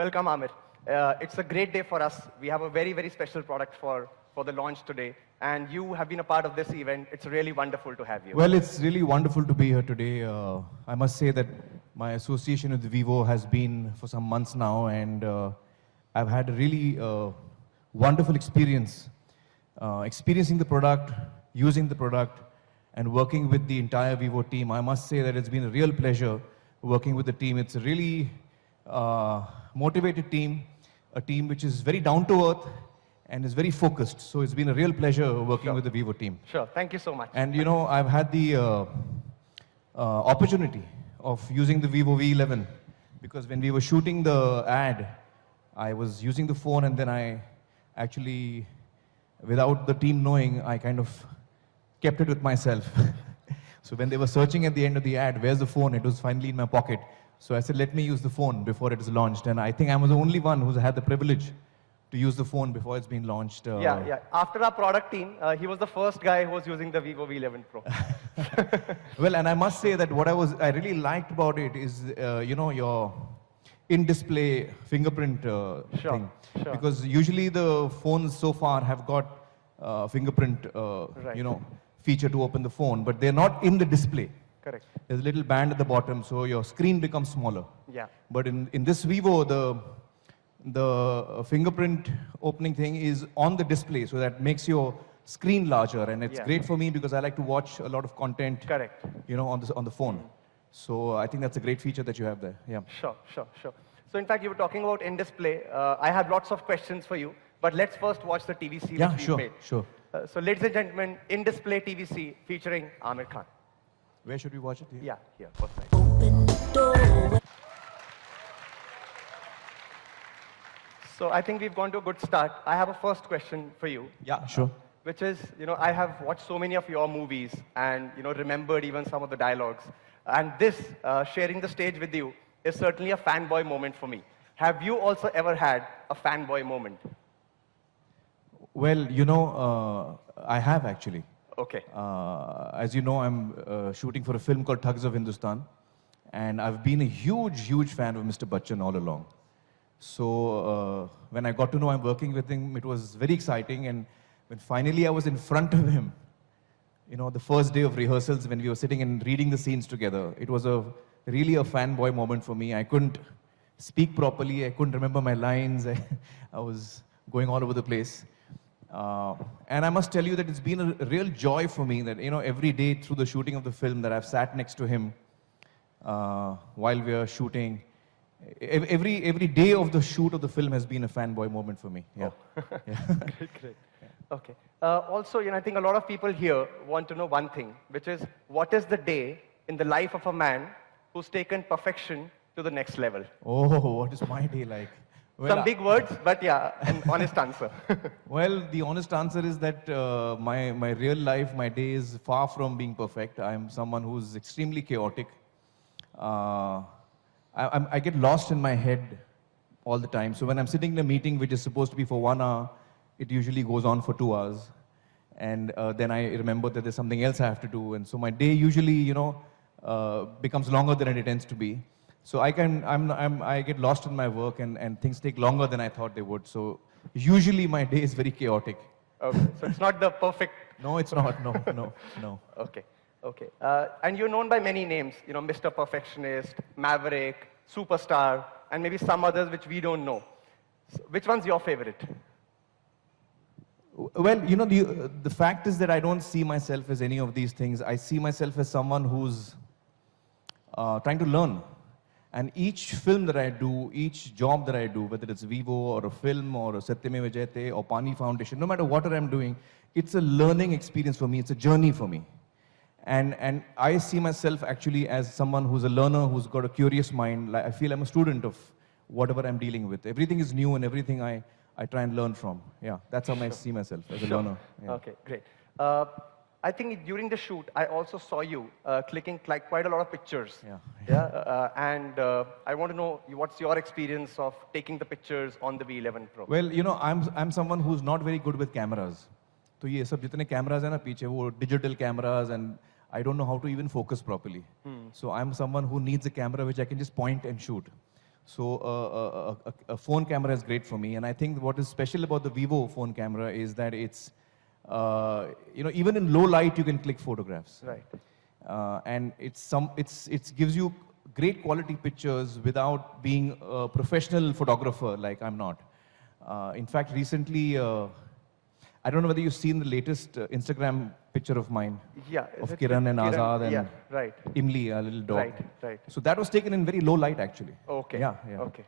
Welcome, Amir. It's a great day for us. We have a very, very special product for the launch today. And you have been a part of this event. It's really wonderful to have you. Well, it's really wonderful to be here today. I must say that my association with Vivo has been for some months now, and I've had a really wonderful experience experiencing the product, using the product, and working with the entire Vivo team. I must say that it's been a real pleasure working with the team. It's a really motivated team, a team which is very down to earth and is very focused. So it's been a real pleasure working with the Vivo team. Sure, thank you so much. And you know, I've had the opportunity of using the Vivo V11 because when we were shooting the ad, I was using the phone and then I actually, without the team knowing, I kind of kept it with myself. So when they were searching at the end of the ad, where's the phone? It was finally in my pocket. So I said, let me use the phone before it is launched. And I think I was the only one who's had the privilege to use the phone before it's been launched. Yeah. After our product team, he was the first guy who was using the Vivo V11 Pro. Well, and I must say that what I really liked about it is, you know, your in-display fingerprint thing. Sure. Because usually the phones so far have got fingerprint, Right. you know, feature to open the phone, but they're not in the display. Correct. There's a little band at the bottom, so your screen becomes smaller. Yeah. But in this Vivo, the fingerprint opening thing is on the display, so that makes your screen larger, and it's Yeah. great for me because I like to watch a lot of content, Correct. you know, on the phone. So I think that's a great feature that you have there. Yeah. Sure. So in fact, you were talking about in-display. I have lots of questions for you, but let's first watch the TVC Yeah, which we sure, made. sure. So ladies and gentlemen, in-display TVC featuring Amir Khan. Where should we watch it? Here? Yeah, here, both sides. Open the door. So I think we've gone to a good start. I have a first question for you, Yeah, sure. which is, you know, I have watched so many of your movies and, you know, remembered even some of the dialogues. And this, sharing the stage with you, is certainly a fanboy moment for me. Have you also ever had a fanboy moment? Well, you know, I have actually. Okay. As you know, I'm shooting for a film called Thugs of Hindustan, and I've been a huge fan of Mr. Bachchan all along. So when I got to know I'm working with him, it was very exciting, and when finally I was in front of him, you know, the first day of rehearsals when we were sitting and reading the scenes together, it was really a fanboy moment for me. I couldn't speak properly, I couldn't remember my lines, I was going all over the place. And I must tell you that it's been a real joy for me that, you know, every day through the shooting of the film that I've sat next to him while we are shooting. Every day of the shoot of the film has been a fanboy moment for me. Yeah. Yeah. Great. Okay. Also, you know, I think a lot of people here want to know one thing, which is, what is the day in the life of a man who's taken perfection to the next level? Oh, what is my day like? Well, Some big words, but yeah, an honest answer. Well, the honest answer is that my real life, my day is far from being perfect. I'm someone who's extremely chaotic. I get lost in my head all the time. So when I'm sitting in a meeting which is supposed to be for 1 hour, it usually goes on for 2 hours. And then I remember that there's something else I have to do. And so my day usually, you know, becomes longer than it tends to be. So I get lost in my work and things take longer than I thought they would. So usually my day is very chaotic. Okay. So it's not the perfect. No, it's not. No. Okay. And you're known by many names, you know, Mr. Perfectionist, Maverick, Superstar, and maybe some others which we don't know. So which one's your favorite? Well, you know, the fact is that I don't see myself as any of these things. I see myself as someone who's trying to learn. And each film that I do, each job that I do, whether it's Vivo or a film or a Satyameva Jayate or Pani Foundation, no matter what I'm doing, it's a learning experience for me. It's a journey for me. And I see myself actually as someone who's a learner, who's got a curious mind. Like, I feel I'm a student of whatever I'm dealing with. Everything is new and everything I try and learn from. Yeah, that's how I see myself, as a learner. Yeah. Okay, great. I think during the shoot, I also saw you clicking quite a lot of pictures. And I want to know what's your experience of taking the pictures on the V11 Pro? Well, you know, I'm someone who's not very good with cameras. So ये सब जितने cameras हैं ना पीछे वो digital cameras and I don't know how to even focus properly. So I'm someone who needs a camera which I can just point and shoot. So a phone camera is great for me, and I think what is special about the Vivo phone camera is that it's, even in low light you can click photographs. Right. And it gives you great quality pictures without being a professional photographer like I'm not. In fact, recently, I don't know whether you've seen the latest Instagram picture of mine. Yeah. Of Kiran and Azad and yeah, right. Imli, a little dog. Right, right. So that was taken in very low light, actually. Okay. Yeah, yeah. Okay.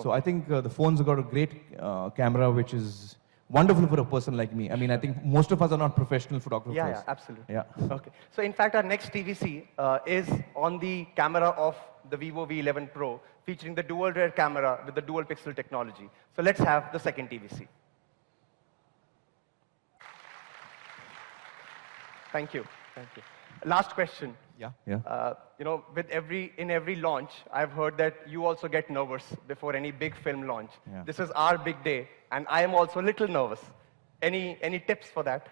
So I think the phone's got a great camera, which is wonderful for a person like me. I mean, I think most of us are not professional photographers. Yeah, yeah, absolutely. Yeah. Okay. So in fact, our next TVC is on the camera of the Vivo V11 Pro, featuring the dual rear camera with the dual pixel technology. So let's have the second TVC. Thank you. Thank you. Last question. Yeah. Yeah. In every launch, I've heard that you also get nervous before any big film launch. Yeah. This is our big day, and I am also a little nervous. Any tips for that?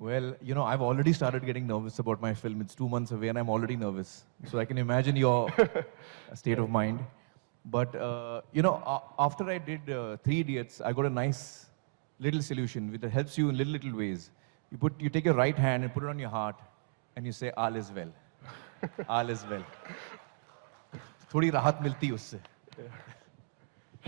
Well, I've already started getting nervous about my film. It's 2 months away, and I'm already nervous. So I can imagine your state of mind. But, after I did Three Idiots, I got a nice little solution that helps you in little ways. You take your right hand and put it on your heart, and you say, all is well. All is well. Thodi rahat milti usse.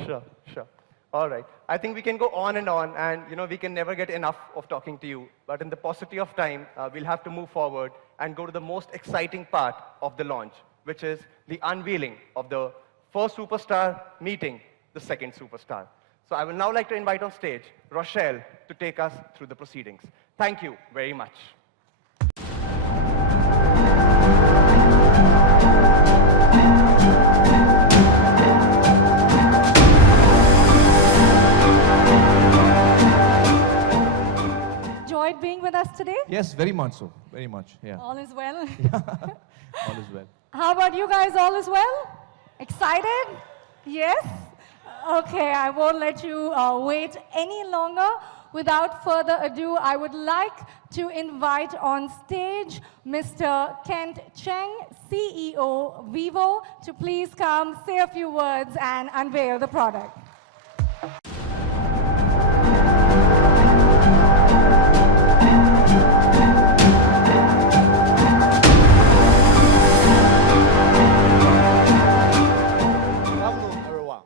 Sure, sure. All right. I think we can go on, and we can never get enough of talking to you. But in the paucity of time, we'll have to move forward and go to the most exciting part of the launch, which is the unveiling of the first superstar meeting the second superstar. So I will now like to invite on stage Rochelle to take us through the proceedings. Thank you very much. Enjoyed being with us today? Yes, very much so. Very much, yeah. All is well. All is well. How about you guys? All is well? Excited? Yes? Okay, I won't let you wait any longer. Without further ado, I would like to invite on stage Mr. Kent Cheng, CEO Vivo, to please come, say a few words, and unveil the product. Good afternoon, everyone.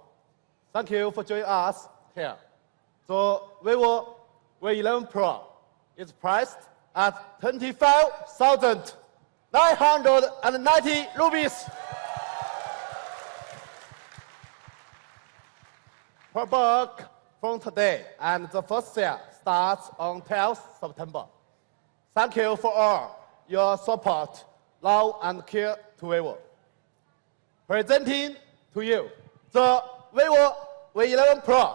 Thank you for joining us here. So Vivo V11 Pro is priced at 25,990 rupees per book from today, and the first sale starts on 12th September. Thank you for all your support, love, and care to Vivo. Presenting to you the Vivo V11 Pro.